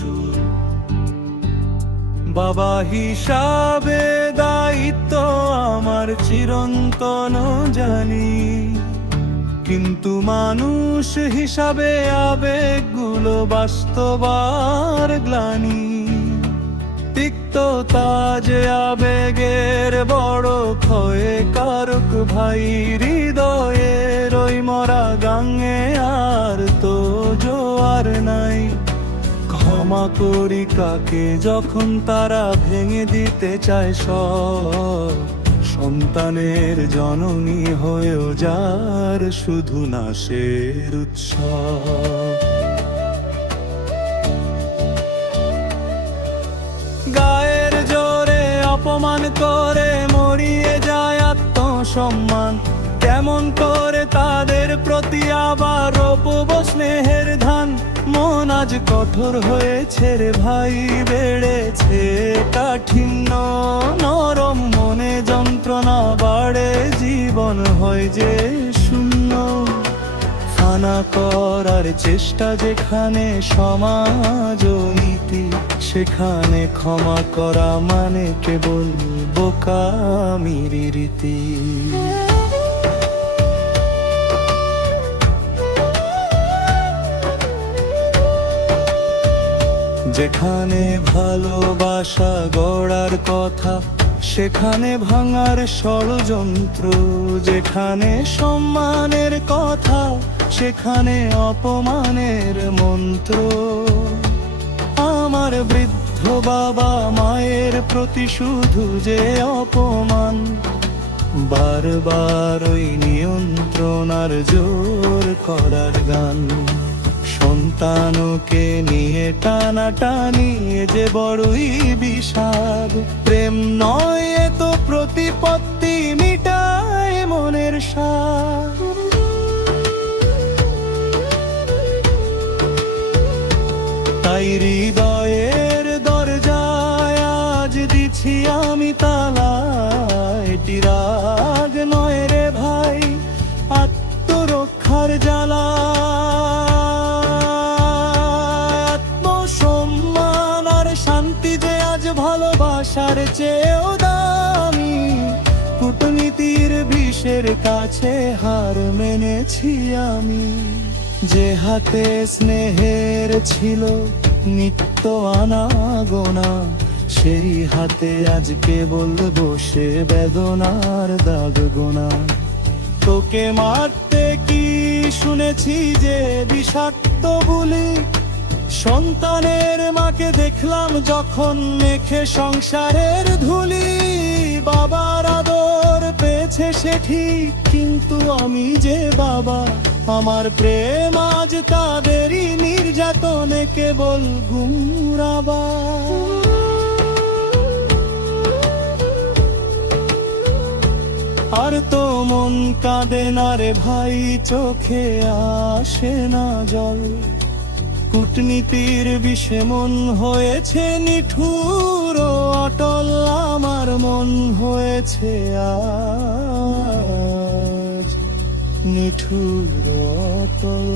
সুর। বাবা হিসাবে দায়িত্ব আমার চিরন্তন জানি, কিন্তু মানুষ হিসাবে আবেগগুলো বাস্তবার গ্লানি। তিক্ততা যে আবেগের বড় ক্ষয়ে কারক ভাই, হৃদয়ের ওই মরা গাঙে আর তো জোয়ার নাই। ক্ষমা করি কাকে যখন তারা ভেঙে দিতে চায় সব, সন্তানের জননী হয়েও যার শুধু নাশের উৎসব। গায়ের জোরে অপমান করে মরিয়ে যায় আত্মসম্মান, কেমন করে তাদের প্রতি আবার রোপব স্নেহের ধান। মন আজ কঠোর হয়েছে রে ভাই, বেড়েছে কাঠিন্য, নরম মনে যন্ত্রণা বাড়ে, জীবন হয় যে শূন্য। ফানা করার চেষ্টা যেখানে সমাজ ও নীতি, সেখানে ক্ষমা করা মানে কেবল বোকামির রীতি। যেখানে ভালোবাসা গড়ার কথা, সেখানে ভাঙার ষড়যন্ত্র। যেখানে সম্মানের কথা, সেখানে অপমানের মন্ত্র। আমার বৃদ্ধ বাবা মায়ের প্রতি শুধু যে অপমান, বারবার ওই নিয়ন্ত্রণ আর জোর করার গান। সন্তানকে নিয়ে টানাটানি যে বড়ই বিষাদ, প্রেম নয় এ তো প্রতিপত্তি, মিটায় মনের স্বাদ। তাই হৃদয়ের দরজায় আজ দিছি আমি তালা, এটি রাগ নয় রে ভাই, আত্মরক্ষার জ্বালা। আত্মসম্মান আর শান্তি যে আজ ভালোবাসার চেয়েও দামি, কূটনীতির বিষের কাছে হার মেনেছি আমি। যে হাতে স্নেহের ছিল নিত্য আনাগোনা, সেই হাতে আজ কেবল বসে বেদনার দাগ গোনা। তোকে মারতে কি শুনেছি যে বিষাক্ত বলি, সন্তানের মাকে দেখলাম যখন মেখে সংসারের ধুলি। বাবার আদর পেয়েছে সে ঠিক, কিন্তু আমি যে বাবা, আমার প্রেম আজ তাদেরই নির্যাতনে কেবল গুমরাবা। আর তো মন কাঁদে না রে ভাই, চোখে আসে না জল। কূটনীতির বিষে মন হয়েছে নিঠুর ও অটল, আমার মন হয়েছে আজ নিঠুর অটল।